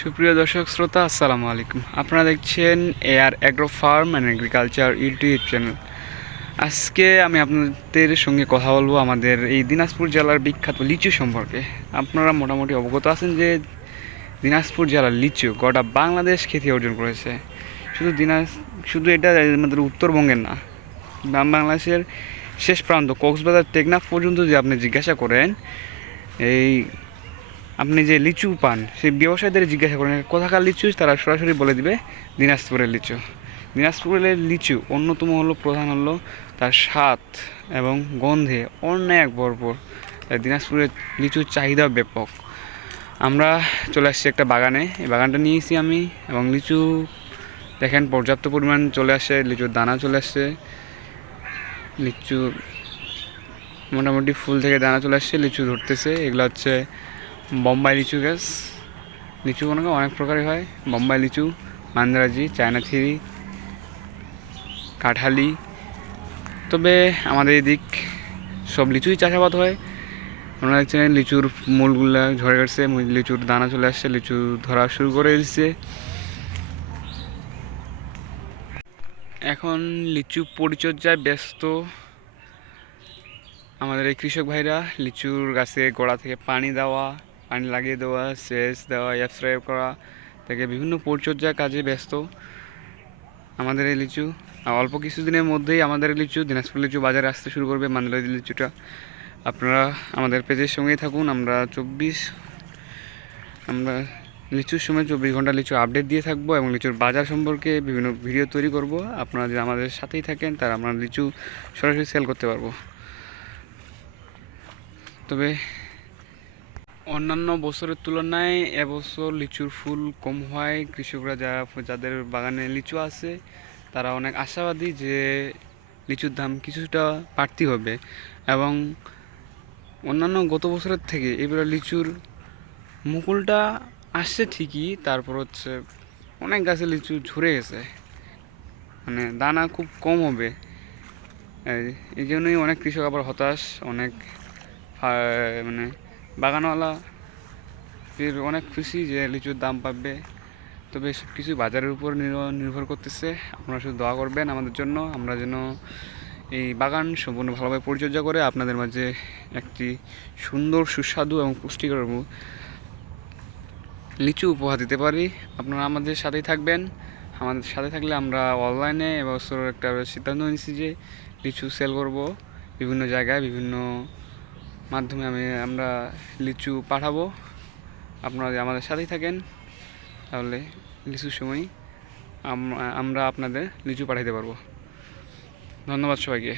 সুপ্রিয় দর্শক, শ্রোতা, আসসালামু আলাইকুম। আপনারা দেখছেন air agro farm and agriculture YouTube channel আজকে আমি আপনাদের সঙ্গে কথা বলব আমাদের এই দিনাজপুর জেলার বিখ্যাত লিচু সম্পর্কে। আপনারা মোটামুটি অবগত আছেন যে দিনাজপুর জেলার লিচু গোটা বাংলাদেশ খ্যাতি অর্জন করেছে। শুধু দিনাজ শুধু এটা আমাদের উত্তরবঙ্গের না, বাংলাদেশের শেষ প্রান্ত কক্সবাজার টেকনাফ পর্যন্ত যদি আপনি জিজ্ঞাসা করেন, এই আপনি যে লিচু পান, সেই ব্যবসায়ীদের জিজ্ঞাসা করেন কোথাকার লিচু? তারা সরাসরি বলে দিবে, দিনাজপুরের লিচু। দিনাজপুরের লিচু অন্যতম হলো, প্রধান হলো তার স্বাদ এবং গন্ধে অনেক ভরপুর। দিনাজপুরের লিচুর চাহিদা ব্যাপক। আমরা চলে আসছি একটা বাগানে। এই বাগানটা নিয়েছি আমি এবং লিচু, দেখেন, পর্যাপ্ত পরিমাণ চলে আসে, লিচুর দানা চলে আসছে লিচু, মোটামুটি ফুল থেকে দানা চলে আসছে লিচু ধরতেছে। এগুলো হচ্ছে বোম্বাই লিচু গাছ। লিচু করেন অনেক প্রকারের হয়। বোম্বাই লিচু, মান্দারাজি চায়না থিরি কাঠালি। তবে আমাদের এদিক সব লিচুই চাষাবাদ হয়। আপনারা দেখছেন লিচুর মূলগুলা ঝরে গেছে লিচুর দানা চলে আসছে, লিচু ধরা শুরু করে দিচ্ছে এখন লিচু পরিচর্যায় ব্যস্ত। আমাদের এই কৃষক ভাইরা লিচুর গাছে গোড়া থেকে পানি দেওয়া পানি লাগিয়ে দেওয়া সেচ দেওয়া স্প্রে করা থেকে বিভিন্ন পরিচর্যার কাজে ব্যস্ত। আমাদের এই লিচু অল্প কিছুদিনের মধ্যেই আমাদের লিচু, দিনাজপুর লিচু বাজারে আসতে শুরু করবে মান্দালাদি লিচুটা। আপনারা আমাদের পেজের সঙ্গেই থাকুন, আমরা চব্বিশ, আমরা লিচুর সময় চব্বিশ ঘণ্টা লিচু আপডেট দিয়ে থাকব এবং লিচুর বাজার সম্পর্কে বিভিন্ন ভিডিও তৈরি করব। আপনারা যদি আমাদের সাথেই থাকেন তারা আমরা লিচু সরাসরি সেল করতে পারব। তবে অন্যান্য বছরের তুলনায় এবছর লিচুর ফুল কম হওয়ায় কৃষকরা যারা যাদের বাগানে লিচু আছে, তারা অনেক আশাবাদী যে লিচুর দাম কিছুটা বাড়তি হবে এবং অন্যান্য গত বছরের থেকে এবারে লিচুর মুকুলটা আসছে ঠিকই, তারপর হচ্ছে অনেক গাছে লিচু ঝরে গেছে। মানে দানা খুব কম হবে। এই- জন্যই অনেক কৃষক আবার হতাশ, অনেক মানে বাগানওয়ালা এর অনেক খুশি যে লিচুর দাম পাবে। তবে সব কিছু বাজারের উপর নির্ভর করতেছে। আপনারা শুধু দোয়া করবেন আমাদের জন্য। আমরা যেন এই বাগান সম্পূর্ণ ভালোভাবে পরিচর্যা করে আপনাদের মাঝে একটি সুন্দর, সুস্বাদু এবং পুষ্টিকর লিচু উপহার দিতে পারি। আপনারা আমাদের সাথেই থাকবেন। আমাদের সাথে থাকলে আমরা অনলাইনে এবছর একটা সিদ্ধান্ত নিয়েছি যে লিচু সেল করব। বিভিন্ন জায়গায় বিভিন্ন মাধ্যমে আমি, আমরা লিচু পাঠাবো। আপনারা আমাদের সাথেই থাকেন, তাহলে লিচুর সময় আমরা আপনাদের লিচু পাঠাইতে পারব। ধন্যবাদ সবাইকে।